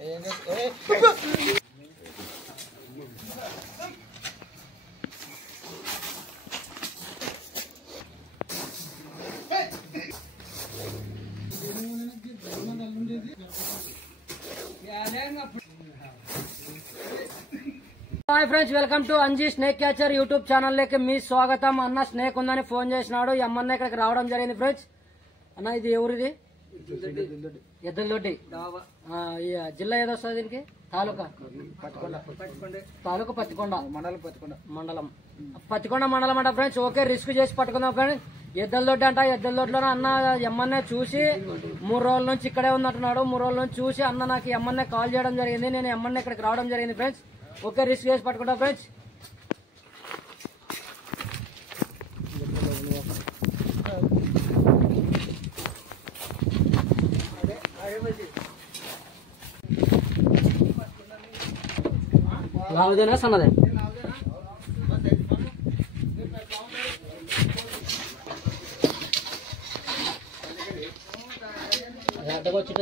Hi friends, welcome to Anji snake catcher YouTube channel లేక మీ స్వాగతం. అన్న స్నేక్ ఉందని ఫోన్ చేసినాడు. ఈ అమ్మన్న ఇక్కడికి రావడం జరిగింది. ఫ్రెండ్స్ అన్న, ఇది ఎవరిది? ఎద్దలదొడ్డి. జిల్లా ఏదో వస్తుంది దీనికి? తాలూకా పత్తికొండ మండలం పత్తికొండ మండలం అంట ఫ్రెండ్స్. ఓకే, రిస్క్ చేసి పట్టుకుందాం ఫ్రెండ్స్. ఎద్దలదొడ్డి అంట. ఎద్దలదొడ్డిలో అన్న ఎమ్మన్నే చూసి 3 రోజుల నుంచి ఇక్కడే ఉందంటున్నాడు. 3 రోజుల నుంచి చూసి అన్న నాకు ఎమ్మన్నే కాల్ చేయడం జరిగింది. నేను ఎమ్మన్నే ఇక్కడికి రావడం జరిగింది ఫ్రెండ్స్. ఓకే, రిస్క్ చేసి పట్టుకుంటా ఫ్రెండ్స్. లావుదేనా సన్నదే? అడ్డగా వచ్చి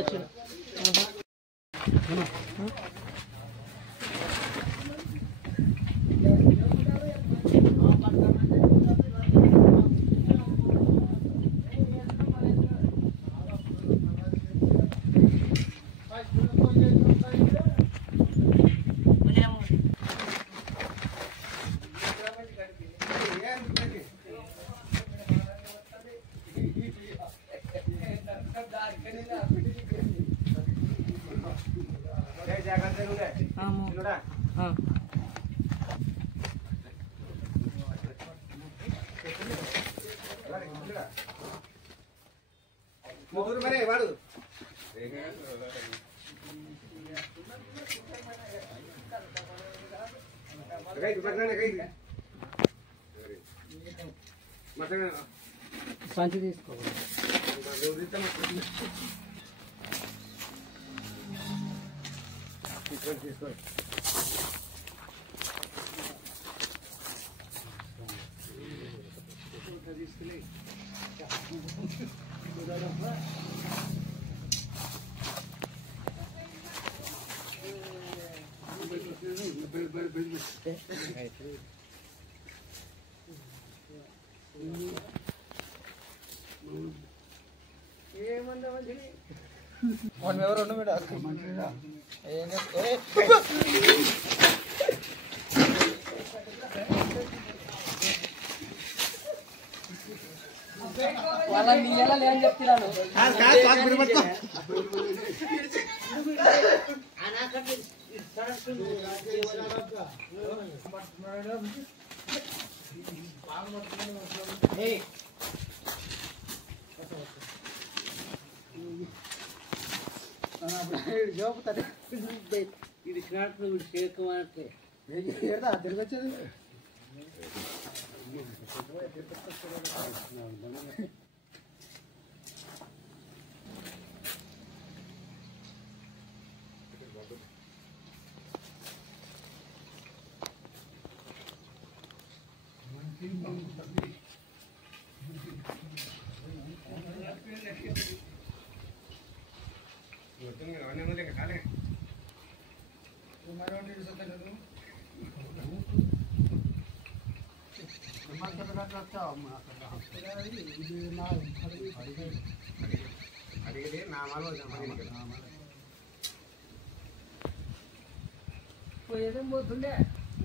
సంచి తీసుకోవాలి. వాళ్ళ నీళ్ళ లేని చెప్తున్నాను. తిరిగొచ్చేది పోయేదేం పోతుండే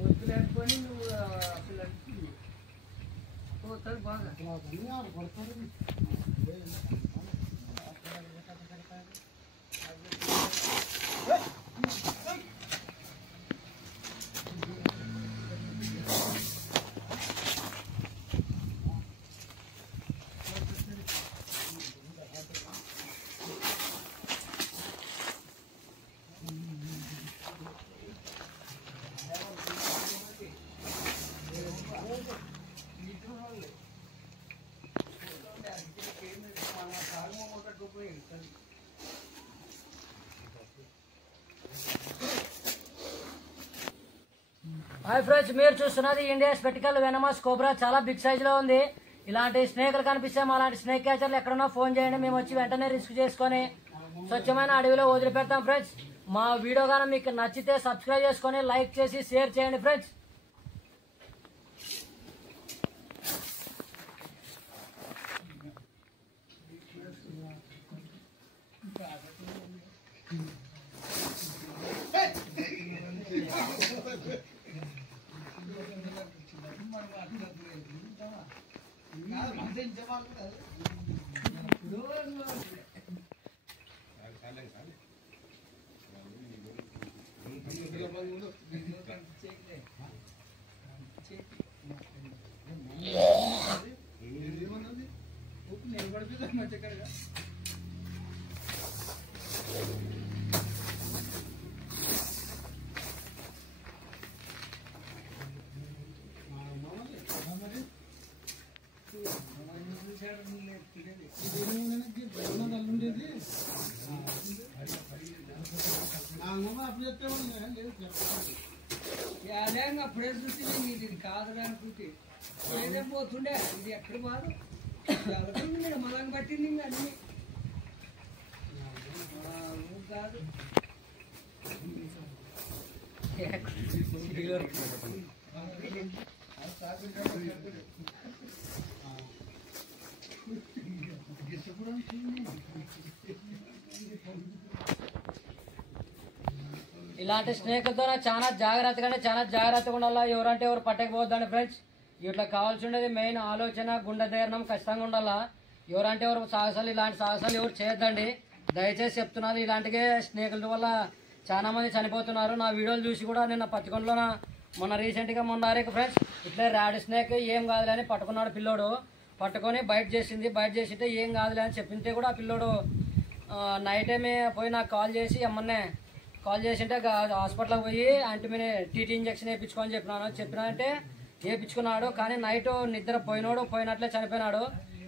వద్దులేకపోయి నువ్వు పిల్లలకి పోతాడు బాగా కొడతాడు. హాయ్ ఫ్రెండ్స్, మీరు చూస్తున్నది ఇండియా స్పెటికల్ వెనమస్ కోబ్రా. చాలా బిగ్ సైజ్ లో ఉంది. ఇలాంటి స్నేకులు కనిపిస్తే అలాంటి స్నేక్ క్యాచర్లు ఎక్కడున్నా ఫోన్ చేయండి. మేము వచ్చి వెంటనే రిస్క్ చేసుకొని స్వచ్ఛమైన అడవిలో వదిలిపెడతాం ఫ్రెండ్స్. మా వీడియో కానీ మీకు నచ్చితే సబ్స్క్రైబ్ చేసుకొని లైక్ చేసి షేర్ చేయండి ఫ్రెండ్స్. అప్పుడే చూసి ఇది కాదు అనుకుంటే ఏదేం పోతుండే ఇది ఎక్కడ బాధ మీరు మలం పట్టింది ఇంకా అన్ని కాదు. ఇలాంటి స్నేహితులతో చాలా జాగ్రత్తగా ఉండాలా. ఎవరంటే ఎవరు పట్టకపోవద్దండి ఫ్రెండ్స్. ఇట్లా కావాల్సి ఉండేది మెయిన్ ఆలోచన, గుండె ధైర్యం ఖచ్చితంగా ఉండాలా. ఎవరంటే ఎవరు సాహసాలు, ఇలాంటి సాహసాలు ఎవరు చేయొద్దండి దయచేసి చెప్తున్నారు. ఇలాంటికే స్నేహితుల వల్ల చాలా మంది చనిపోతున్నారు. నా వీడియోలు చూసి కూడా నిన్న పత్తికొండలో మొన్న రీసెంట్గా ఫ్రెండ్స్ ఇట్లా ర్యాడ్ స్నేక్ ఏం కాదులే అని పట్టుకున్నాడు పిల్లోడు. పట్టుకొని బయట చేసింటే ఏం కాదులే అని చెప్పింటే కూడా ఆ పిల్లోడు నైట్ టైమే పోయి నాకు కాల్ చేసింటే హాస్పిటల్కి పోయి యాంటీమిని టీటీ ఇంజక్షన్ వేయించుకోని చెప్పినానంటే వేయించుకున్నాడు. కానీ నైట్ నిద్ర పోయినట్లే చనిపోయినాడు.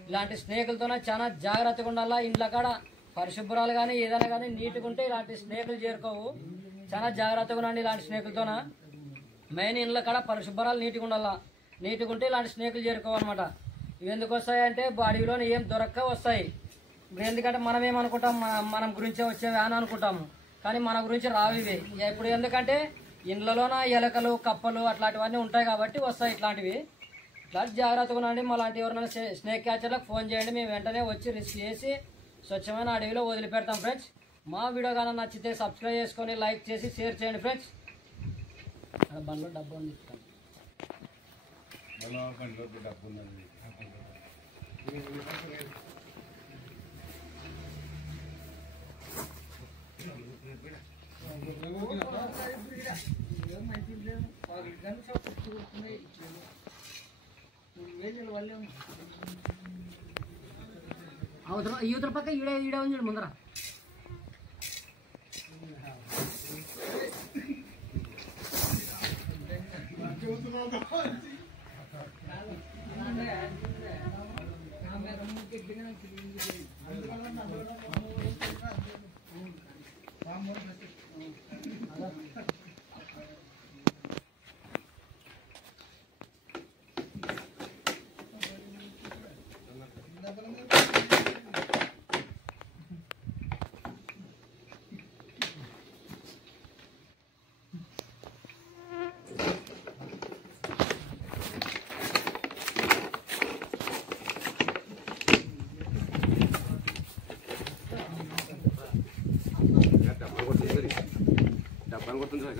ఇలాంటి స్నేహితులతోనే చాలా జాగ్రత్తగా ఉండాలా. ఇంట్లో కాడ పరిశుభ్రాలు కానీ ఏదైనా కానీ నీట్గా ఉంటే ఇలాంటి స్నేహితులు చేరుకోవు. చాలా జాగ్రత్తగా ఉండండి ఇలాంటి స్నేహితులతోన. మెయిన్ ఇంట్లో కాడ పరిశుభ్రాలు నీట్గా ఉండాలా. నీట్గా ఉంటే ఇలాంటి స్నేహితులు చేరుకోవన్నమాట. ఇవి ఎందుకు వస్తాయంటే అడవిలోనే ఏం దొరక్క వస్తాయి. ఎందుకంటే మనం ఏమనుకుంటాం, మనం గురించే వచ్చేవి అని అనుకుంటాము. కానీ మన గురించి రావు ఇవి. ఇప్పుడు ఎందుకంటే ఇండ్లలోన ఎలకలు, కప్పలు అట్లాంటివన్నీ ఉంటాయి కాబట్టి వస్తాయి ఇట్లాంటివి. ఇట్లాంటి జాగ్రత్తగా ఉండండి. మాలాంటి ఎవరైనా స్నేక్ క్యాచర్లకు ఫోన్ చేయండి. మేము వెంటనే వచ్చి రిస్క్ చేసి స్వచ్ఛమైన అడవిలో వదిలిపెడతాం ఫ్రెండ్స్. మా వీడియో కానీ నచ్చితే సబ్స్క్రైబ్ చేసుకొని లైక్ చేసి షేర్ చేయండి ఫ్రెండ్స్. బండ్లో డబ్బు ఉంది. యూతల పక్క ఈడే ఉంది ముందర. డబ్బాను కొడుతుంది సార్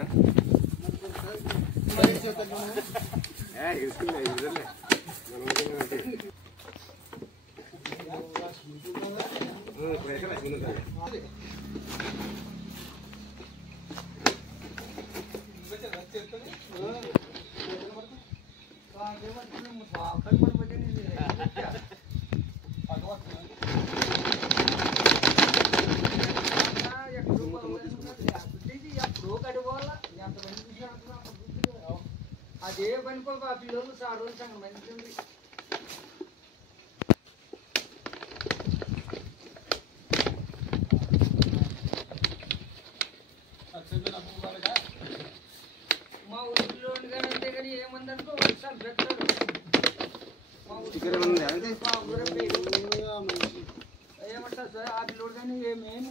అదే పనిపో ఆ పిల్లలు సార్ మంచిది. మా ఊరిలో అంటే కానీ ఏమందనుకో సార్ పెట్టారు. మా ఊరు ఏమంటారు సార్ ఆ పిల్లోడు కానీ ఏమేమి